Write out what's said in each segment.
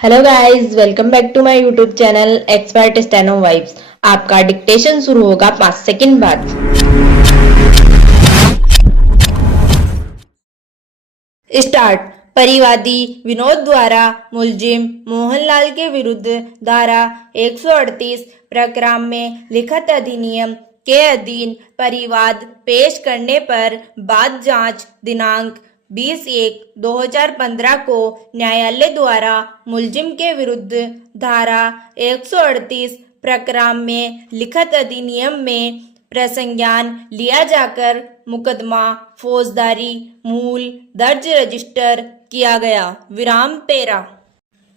Hello guys, welcome back to my YouTube channel expert steno vibes. आपका dictation शुरू होगा 5 second बाद। Start. परिवादी विनोद द्वारा मुलजिम मोहनलाल के विरुद्ध धारा 138 प्रकरण में लिखित अधिनियम के अधीन परिवाद पेश करने पर बाद जांच दिनांक 20/1/2015 को न्यायालय द्वारा मुलजिम के विरुद्ध धारा 138 प्रकरण में लिखित अधिनियम में प्रसंज्ञान लिया जाकर मुकदमा फौजदारी मूल दर्ज रजिस्टर किया गया। विराम 13।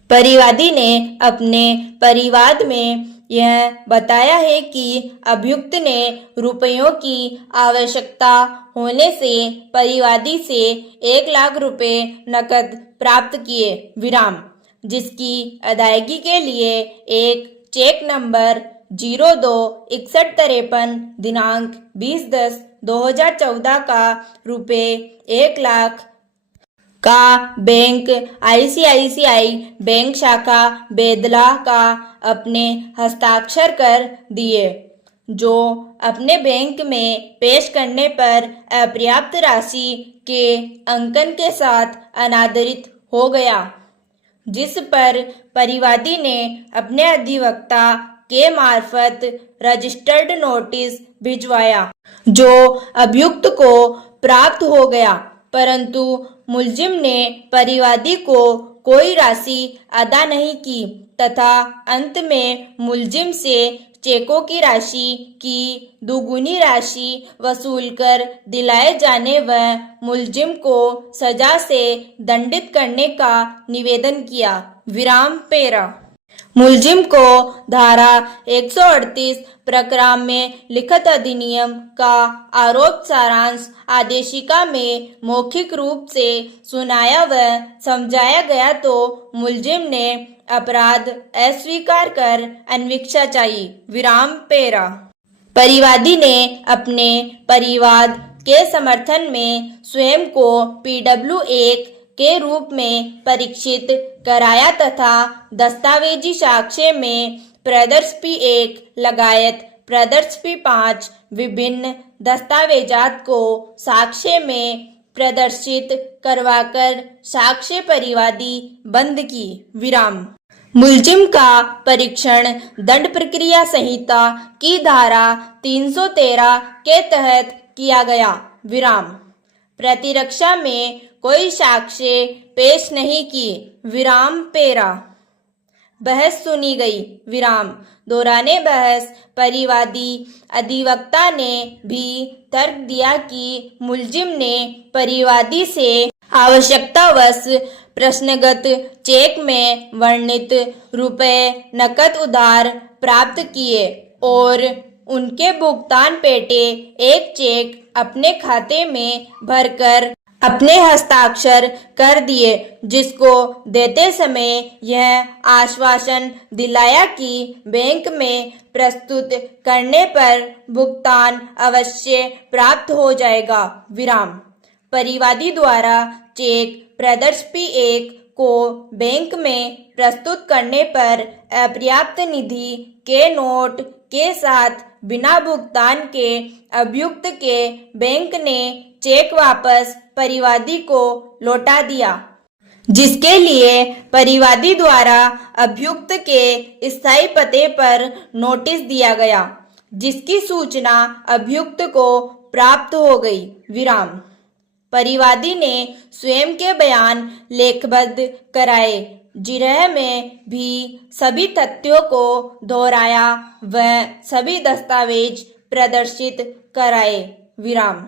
परिवादी ने अपने परिवाद में यह बताया है कि अभियुक्त ने रुपयों की आवश्यकता होने से परिवादी से 1 लाख रुपए नकद प्राप्त किए। विराम, जिसकी अदायगी के लिए एक चेक नंबर 026153 दिनांक 20/10/2014 का रुपए 1 लाख का बैंक ICICI बैंक शाखा बेदला का अपने हस्ताक्षर कर दिए, जो अपने बैंक में पेश करने पर अपर्याप्त राशि के अंकन के साथ अनादरित हो गया, जिस पर परिवादी ने अपने अधिवक्ता के मार्फत रजिस्टर्ड नोटिस भिजवाया, जो अभियुक्त को प्राप्त हो गया, परंतु मुलजिम ने परिवादी को कोई राशि अदा नहीं की तथा अंत में मुलजिम से चेकों की राशि की दुगुनी राशि वसूलकर दिलाए जाने व मुलजिम को सजा से दंडित करने का निवेदन किया। विराम 13। मुलजिम को धारा 138 प्रकरण में लिखित अधिनियम का आरोप सारांश आदेशिका में मौखिक रूप से सुनाया व समझाया गया तो मुलजिम ने अपराध अस्वीकार कर अन्वीक्षा चाहिए। विराम 13। परिवादी ने अपने परिवाद के समर्थन में स्वयं को PW1 के रूप में परीक्षित कराया तथा दस्तावेजी साक्ष्य में प्रदर्श P1 लगायत प्रदर्श P5 विभिन्न दस्तावेजात को साक्ष्य में प्रदर्शित करवाकर साक्ष्य परिवादी बंद की। विराम, मुलजिम का परीक्षण दंड प्रक्रिया संहिता की धारा 313 के तहत किया गया। विराम, प्रतिरक्षा में कोई साक्ष्य पेश नहीं की। विराम 13। बहस सुनी गई। विराम, दौराने बहस परिवादी अधिवक्ता ने भी तर्क दिया कि मुलजिम ने परिवादी से आवश्यकतावश प्रश्नगत चेक में वर्णित रुपए नकद उधार प्राप्त किए और उनके भुगतान पेटे एक चेक अपने खाते में भरकर अपने हस्ताक्षर कर दिए, जिसको देते समय यह आश्वासन दिलाया कि बैंक में प्रस्तुत करने पर भुगतान अवश्य प्राप्त हो जाएगा। विराम, परिवादी द्वारा चेक प्रदर्श P1 को बैंक में प्रस्तुत करने पर अपर्याप्त निधि के नोट के साथ बिना भुगतान के अभियुक्त के बैंक ने चेक वापस परिवादी को लौटा दिया, जिसके लिए परिवादी द्वारा अभियुक्त के स्थायी पते पर नोटिस दिया गया, जिसकी सूचना अभियुक्त को प्राप्त हो गई। विराम, परिवादी ने स्वयं के बयान लेखबद्ध कराए, जिरह में भी सभी तथ्यों को दोहराया व सभी दस्तावेज प्रदर्शित कराए। विराम,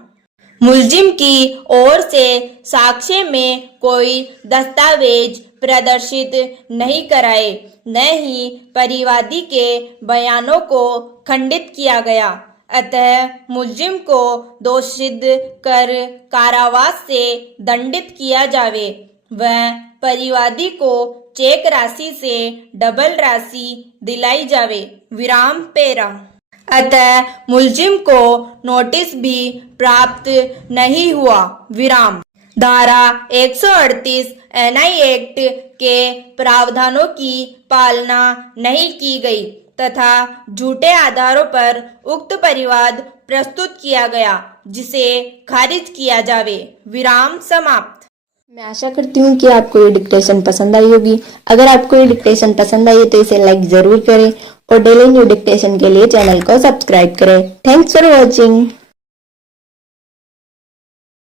मुलजिम की ओर से साक्ष्य में कोई दस्तावेज प्रदर्शित नहीं कराए, न ही परिवादी के बयानों को खंडित किया गया। अतः मुलजिम को दोषित कर कारावास से दंडित किया जावे व परिवादी को चेक राशि से डबल राशि दिलाई जावे। विराम 13। अतः मुलजिम को नोटिस भी प्राप्त नहीं हुआ। विराम, धारा 138 एनआई एक्ट के प्रावधानों की पालना नहीं की गई तथा झूठे आधारों पर उक्त परिवाद प्रस्तुत किया गया, जिसे खारिज किया जावे। विराम समाप्त। मैं आशा करती हूँ कि आपको ये डिक्टेशन पसंद आई होगी। अगर आपको ये डिक्टेशन पसंद आई है तो इसे लाइक जरूर करें और डेली न्यू डिक्टेशन के लिए चैनल को सब्सक्राइब करें। Thanks for watching.